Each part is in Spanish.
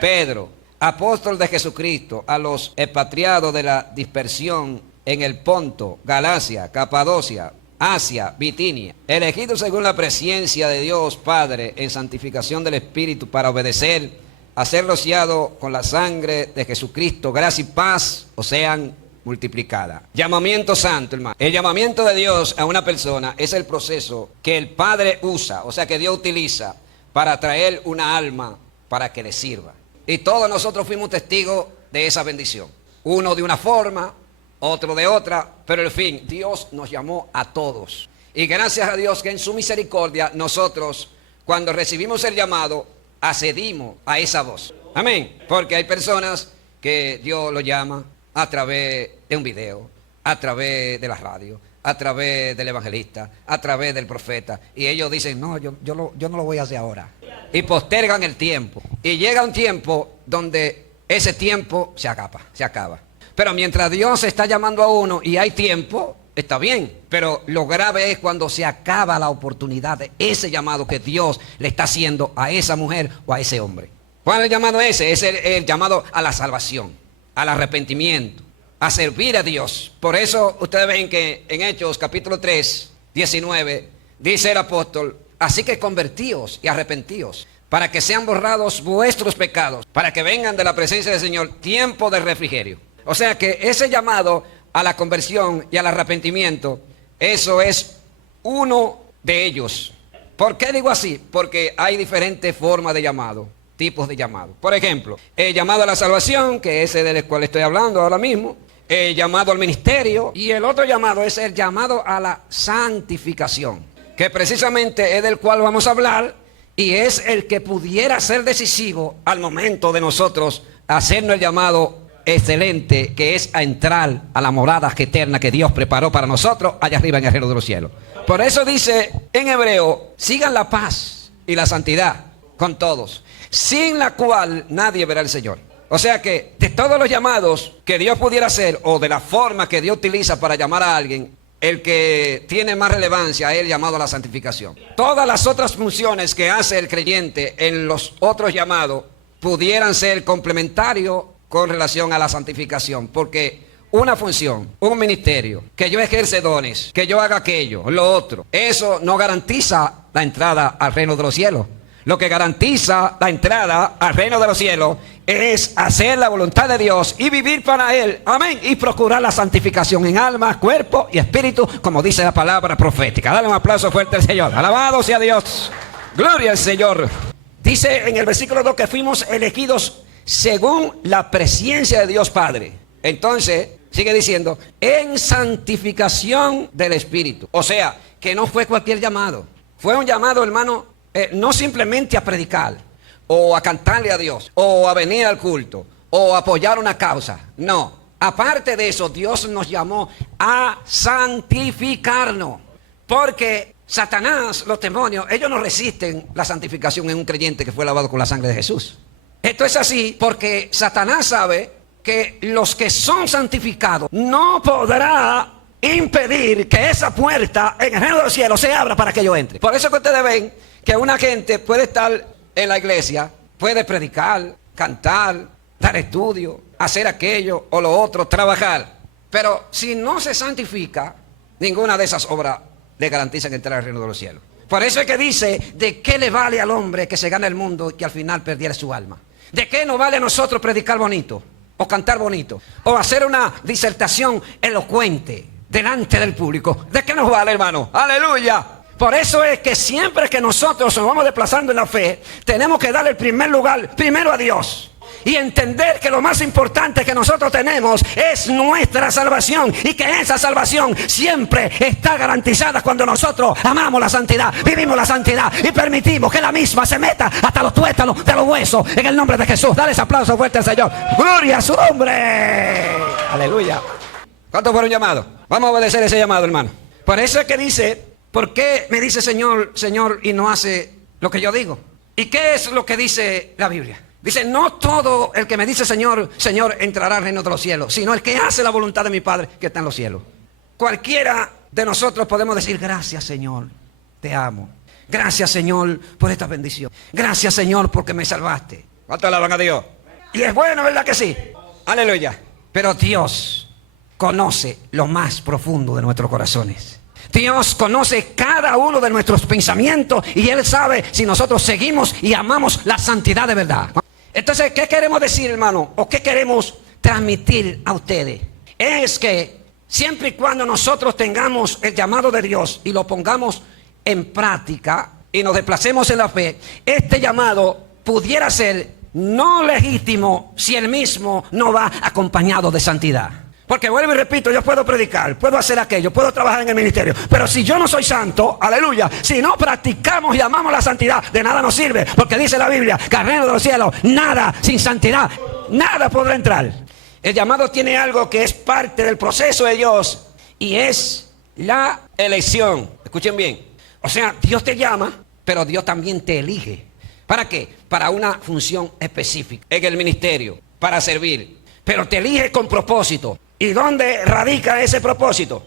Pedro, apóstol de Jesucristo, a los expatriados de la dispersión en el Ponto, Galacia, Capadocia, Asia, Bitinia, elegidos según la presencia de Dios Padre en santificación del Espíritu para obedecer, a ser rociado con la sangre de Jesucristo, gracia y paz os sean multiplicadas. Llamamiento santo, hermano. El llamamiento de Dios a una persona es el proceso que el Padre usa, o sea que Dios utiliza para traer una alma para que le sirva. Y todos nosotros fuimos testigos de esa bendición. Uno de una forma, otro de otra, pero en fin, Dios nos llamó a todos. Y gracias a Dios que en su misericordia nosotros, cuando recibimos el llamado, accedimos a esa voz. Amén. Porque hay personas que Dios lo llama a través de un video, a través de la radio, a través del evangelista, a través del profeta. Y ellos dicen, no, yo no lo voy a hacer ahora. Y postergan el tiempo. Y llega un tiempo donde ese tiempo se acaba. Pero mientras Dios está llamando a uno y hay tiempo, está bien. Pero lo grave es cuando se acaba la oportunidad de ese llamado que Dios le está haciendo a esa mujer o a ese hombre. ¿Cuál es el llamado ese? Es el llamado a la salvación, al arrepentimiento, a servir a Dios. Por eso ustedes ven que en Hechos capítulo 3, 19, dice el apóstol, así que convertíos y arrepentíos, para que sean borrados vuestros pecados, para que vengan de la presencia del Señor tiempo de refrigerio. O sea que ese llamado a la conversión y al arrepentimiento, eso es uno de ellos. ¿Por qué digo así? Porque hay diferentes formas de llamado, tipos de llamado. Por ejemplo, el llamado a la salvación, que es ese del cual estoy hablando ahora mismo, el llamado al ministerio, y el otro llamado es el llamado a la santificación, que precisamente es del cual vamos a hablar, y es el que pudiera ser decisivo al momento de nosotros hacernos el llamado excelente, que es a entrar a la morada eterna que Dios preparó para nosotros allá arriba en el reino de los cielos. Por eso dice en hebreo, sigan la paz y la santidad con todos, sin la cual nadie verá al Señor. O sea que de todos los llamados que Dios pudiera hacer, o de la forma que Dios utiliza para llamar a alguien, el que tiene más relevancia es el llamado a la santificación. Todas las otras funciones que hace el creyente en los otros llamados pudieran ser complementarios con relación a la santificación, porque una función, un ministerio, que yo ejerce dones, que yo haga aquello, lo otro, eso no garantiza la entrada al reino de los cielos. Lo que garantiza la entrada al reino de los cielos es hacer la voluntad de Dios y vivir para Él, amén, y procurar la santificación en alma, cuerpo y espíritu, como dice la palabra profética. Dale un aplauso fuerte al Señor. Alabado sea Dios. Gloria al Señor. Dice en el versículo 2 que fuimos elegidos según la presencia de Dios Padre. Entonces, sigue diciendo, en santificación del Espíritu. O sea, que no fue cualquier llamado. Fue un llamado, hermano, no simplemente a predicar, o a cantarle a Dios, o a venir al culto, o a apoyar una causa. No. Aparte de eso, Dios nos llamó a santificarnos. Porque Satanás, los demonios, ellos no resisten la santificación en un creyente que fue lavado con la sangre de Jesús. Esto es así porque Satanás sabe que los que son santificados no podrá impedir que esa puerta en el reino de los cielos se abra para que yo entre. Por eso que ustedes ven que una gente puede estar en la iglesia, puede predicar, cantar, dar estudio, hacer aquello o lo otro, trabajar. Pero si no se santifica, ninguna de esas obras le garantizan entrar al reino de los cielos. Por eso es que dice, ¿de qué le vale al hombre que se gane el mundo y que al final perdiera su alma? ¿De qué nos vale a nosotros predicar bonito? O cantar bonito, o hacer una disertación elocuente delante del público? ¿De qué nos vale, hermano? ¡Aleluya! Por eso es que siempre que nosotros nos vamos desplazando en la fe, tenemos que darle el primer lugar primero a Dios. Y entender que lo más importante que nosotros tenemos es nuestra salvación. Y que esa salvación siempre está garantizada cuando nosotros amamos la santidad, vivimos la santidad y permitimos que la misma se meta hasta los tuétanos de los huesos. En el nombre de Jesús, dale ese aplauso fuerte al Señor. ¡Gloria a su nombre! ¡Aleluya! ¿Cuántos fueron llamados? Vamos a obedecer ese llamado, hermano. Por eso es que dice, ¿por qué me dice Señor, Señor y no hace lo que yo digo? ¿Y qué es lo que dice la Biblia? Dice, no todo el que me dice Señor, Señor entrará al reino de los cielos, sino el que hace la voluntad de mi Padre que está en los cielos. Cualquiera de nosotros podemos decir, gracias Señor, te amo. Gracias Señor por esta bendición. Gracias Señor porque me salvaste. ¿Cuánto alaban a Dios? Y es bueno, ¿verdad que sí? Aleluya. Pero Dios conoce lo más profundo de nuestros corazones. Dios conoce cada uno de nuestros pensamientos y Él sabe si nosotros seguimos y amamos la santidad de verdad. Entonces, ¿qué queremos decir, hermano? ¿O qué queremos transmitir a ustedes? Es que siempre y cuando nosotros tengamos el llamado de Dios y lo pongamos en práctica y nos desplacemos en la fe, este llamado pudiera ser no legítimo si el mismo no va acompañado de santidad. Porque vuelvo y repito, yo puedo predicar, puedo hacer aquello, puedo trabajar en el ministerio, pero si yo no soy santo, aleluya, si no practicamos y amamos la santidad, de nada nos sirve, porque dice la Biblia, carnero de los cielos, nada sin santidad, nada podrá entrar. El llamado tiene algo que es parte del proceso de Dios y es la elección. Escuchen bien, o sea, Dios te llama, pero Dios también te elige. ¿Para qué? Para una función específica en el ministerio, para servir, pero te elige con propósito. ¿Y dónde radica ese propósito?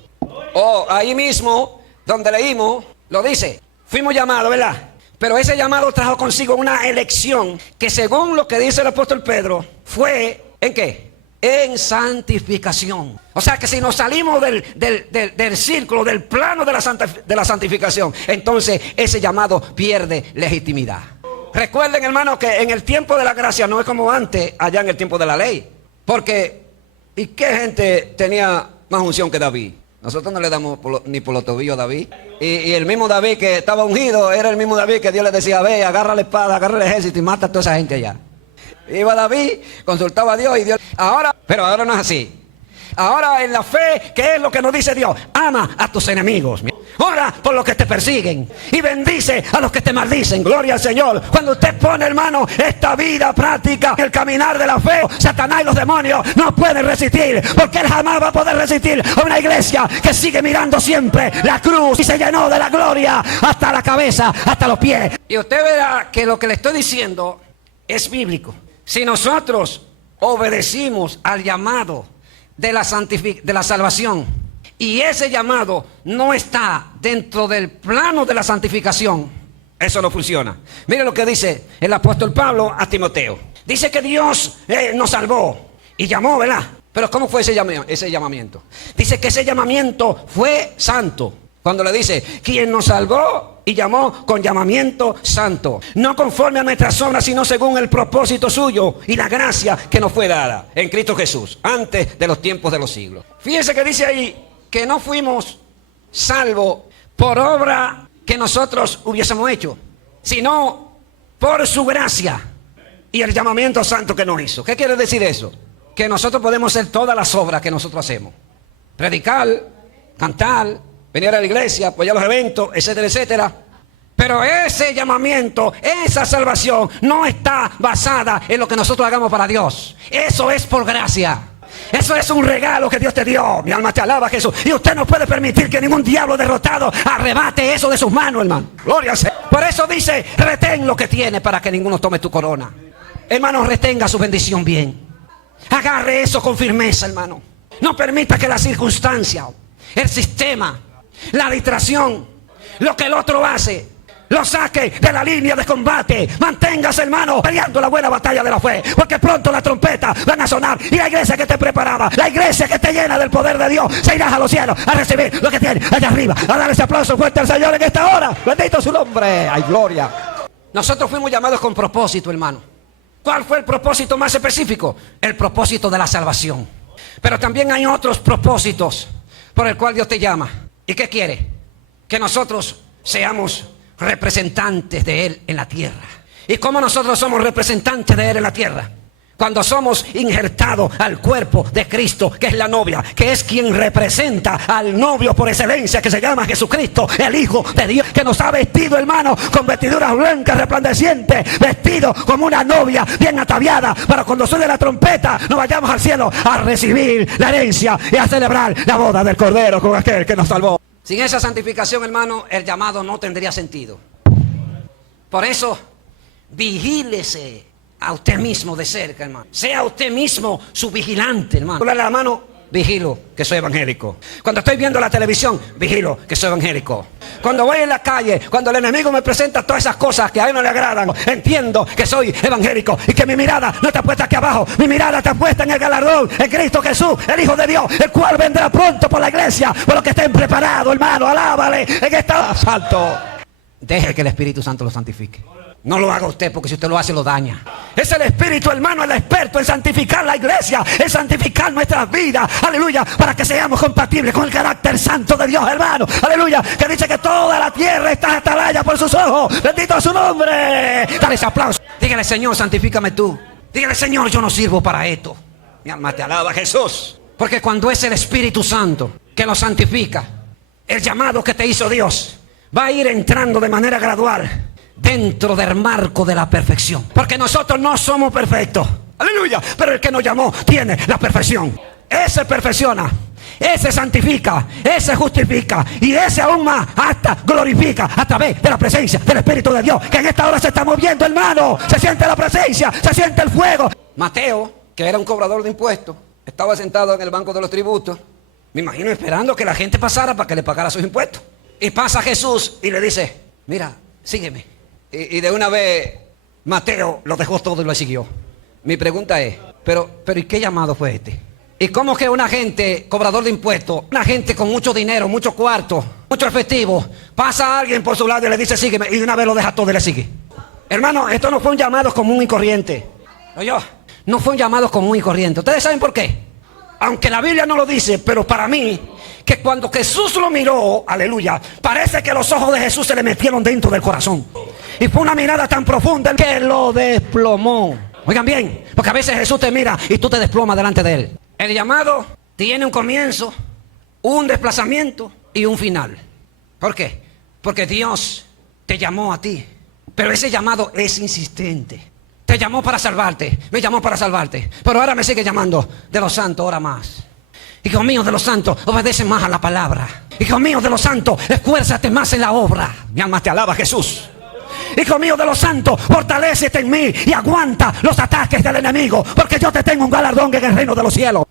Ahí mismo, donde leímos, lo dice. Fuimos llamados, ¿verdad? Pero ese llamado trajo consigo una elección que, según lo que dice el apóstol Pedro, fue, ¿en qué? En santificación. O sea que si nos salimos del círculo, del plano de la santificación, entonces ese llamado pierde legitimidad. Recuerden, hermanos, que en el tiempo de la gracia no es como antes, allá en el tiempo de la ley. Porque ¿y qué gente tenía más unción que David? Nosotros no le damos ni por los tobillos a David. Y el mismo David que estaba ungido era el mismo David que Dios le decía, ve, agarra la espada, agarra el ejército y mata a toda esa gente allá. Iba David, consultaba a Dios y Dios... Pero ahora no es así. Ahora en la fe, ¿qué es lo que nos dice Dios? Ama a tus enemigos. Ora por los que te persiguen y bendice a los que te maldicen. Gloria al Señor. Cuando usted pone, hermano, esta vida práctica, el caminar de la fe, Satanás y los demonios no pueden resistir, porque él jamás va a poder resistir a una iglesia que sigue mirando siempre la cruz y se llenó de la gloria hasta la cabeza, hasta los pies. Y usted verá que lo que le estoy diciendo es bíblico. Si nosotros obedecimos al llamado de la salvación y ese llamado no está dentro del plano de la santificación, eso no funciona. Mire lo que dice el apóstol Pablo a Timoteo. Dice que Dios nos salvó y llamó, ¿verdad? Pero ¿cómo fue ese llamamiento? Dice que ese llamamiento fue santo. Cuando le dice, quien nos salvó y llamó con llamamiento santo, no conforme a nuestras obras, sino según el propósito suyo y la gracia que nos fue dada en Cristo Jesús, antes de los tiempos de los siglos. Fíjense que dice ahí que no fuimos salvos por obra que nosotros hubiésemos hecho, sino por su gracia y el llamamiento santo que nos hizo. ¿Qué quiere decir eso? Que nosotros podemos hacer todas las obras que nosotros hacemos. Predicar, cantar, venir a la iglesia, apoyar los eventos, etcétera, etcétera. Pero ese llamamiento, esa salvación no está basada en lo que nosotros hagamos para Dios. Eso es por gracia. Eso es un regalo que Dios te dio. Mi alma te alaba, Jesús. Y usted no puede permitir que ningún diablo derrotado arrebate eso de sus manos, hermano. Gloria al Señor. Por eso dice, retén lo que tiene para que ninguno tome tu corona. Hermano, retenga su bendición bien. Agarre eso con firmeza, hermano. No permita que la circunstancia, el sistema, la distracción, lo que el otro hace, lo saque de la línea de combate. Manténgase, hermano, peleando la buena batalla de la fe, porque pronto las trompetas van a sonar y la iglesia que esté preparada, la iglesia que esté llena del poder de Dios, se irá a los cielos a recibir lo que tiene allá arriba, a dar ese aplauso fuerte al Señor en esta hora. Bendito su nombre. ¡Ay, gloria! Nosotros fuimos llamados con propósito, hermano. ¿Cuál fue el propósito más específico? El propósito de la salvación. Pero también hay otros propósitos por el cual Dios te llama. ¿Y qué quiere? Que nosotros seamos representantes de Él en la tierra. ¿Y cómo nosotros somos representantes de Él en la tierra? Cuando somos injertados al cuerpo de Cristo, que es la novia, que es quien representa al novio por excelencia, que se llama Jesucristo, el Hijo de Dios, que nos ha vestido, hermano, con vestiduras blancas resplandecientes, vestido como una novia bien ataviada, para cuando suene la trompeta nos vayamos al cielo a recibir la herencia y a celebrar la boda del Cordero con aquel que nos salvó. Sin esa santificación, hermano, el llamado no tendría sentido. Por eso, vigílese a usted mismo de cerca, hermano. Sea usted mismo su vigilante, hermano. Ponle la mano vigilo que soy evangélico. Cuando estoy viendo la televisión, vigilo que soy evangélico. Cuando voy en la calle, cuando el enemigo me presenta todas esas cosas que a él no le agradan, entiendo que soy evangélico y que mi mirada no está puesta aquí abajo. Mi mirada está puesta en el galardón, en Cristo Jesús, el Hijo de Dios, el cual vendrá pronto por la iglesia. Por lo que estén preparados, hermano, alábale en esta santo. Deje que el Espíritu Santo lo santifique. No lo haga usted, porque si usted lo hace lo daña. Es el Espíritu, hermano, el experto en santificar la iglesia, en santificar nuestras vidas, aleluya, para que seamos compatibles con el carácter santo de Dios, hermano, aleluya, que dice que toda la tierra está atalaya por sus ojos. Bendito es su nombre. Dale ese aplauso. Dígale, Señor, santifícame tú. Dígale, Señor, yo no sirvo para esto. Mi alma te alaba, Jesús. Porque cuando es el Espíritu Santo que lo santifica, el llamado que te hizo Dios va a ir entrando de manera gradual dentro del marco de la perfección. Porque nosotros no somos perfectos, aleluya, pero el que nos llamó tiene la perfección. Ese perfecciona, ese santifica, ese justifica y ese aún más hasta glorifica a través de la presencia del Espíritu de Dios, que en esta hora se está moviendo, hermano. Se siente la presencia, se siente el fuego. Mateo, que era un cobrador de impuestos, estaba sentado en el banco de los tributos, me imagino esperando que la gente pasara para que le pagara sus impuestos. Y pasa Jesús y le dice, mira, sígueme. Y de una vez Mateo lo dejó todo y lo siguió. Mi pregunta es, pero ¿y qué llamado fue este? ¿Y cómo que una gente, cobrador de impuestos, una gente con mucho dinero, mucho cuarto, mucho efectivo, pasa a alguien por su lado y le dice sígueme, y de una vez lo deja todo y le sigue? Hermano, esto no fue un llamado común y corriente. ¿Oyó? No fue un llamado común y corriente. ¿Ustedes saben por qué? Aunque la Biblia no lo dice, pero para mí, que cuando Jesús lo miró, aleluya, parece que los ojos de Jesús se le metieron dentro del corazón. Y fue una mirada tan profunda que lo desplomó. Oigan bien, porque a veces Jesús te mira y tú te desplomas delante de él. El llamado tiene un comienzo, un desplazamiento y un final. ¿Por qué? Porque Dios te llamó a ti, pero ese llamado es insistente. Te llamó para salvarte, me llamó para salvarte, pero ahora me sigue llamando. De los santos, ora más. Hijo mío de los santos, obedece más a la palabra. Hijo mío de los santos, esfuérzate más en la obra. Mi alma te alaba, Jesús. Hijo mío de los santos, fortalécete en mí y aguanta los ataques del enemigo, porque yo te tengo un galardón en el reino de los cielos.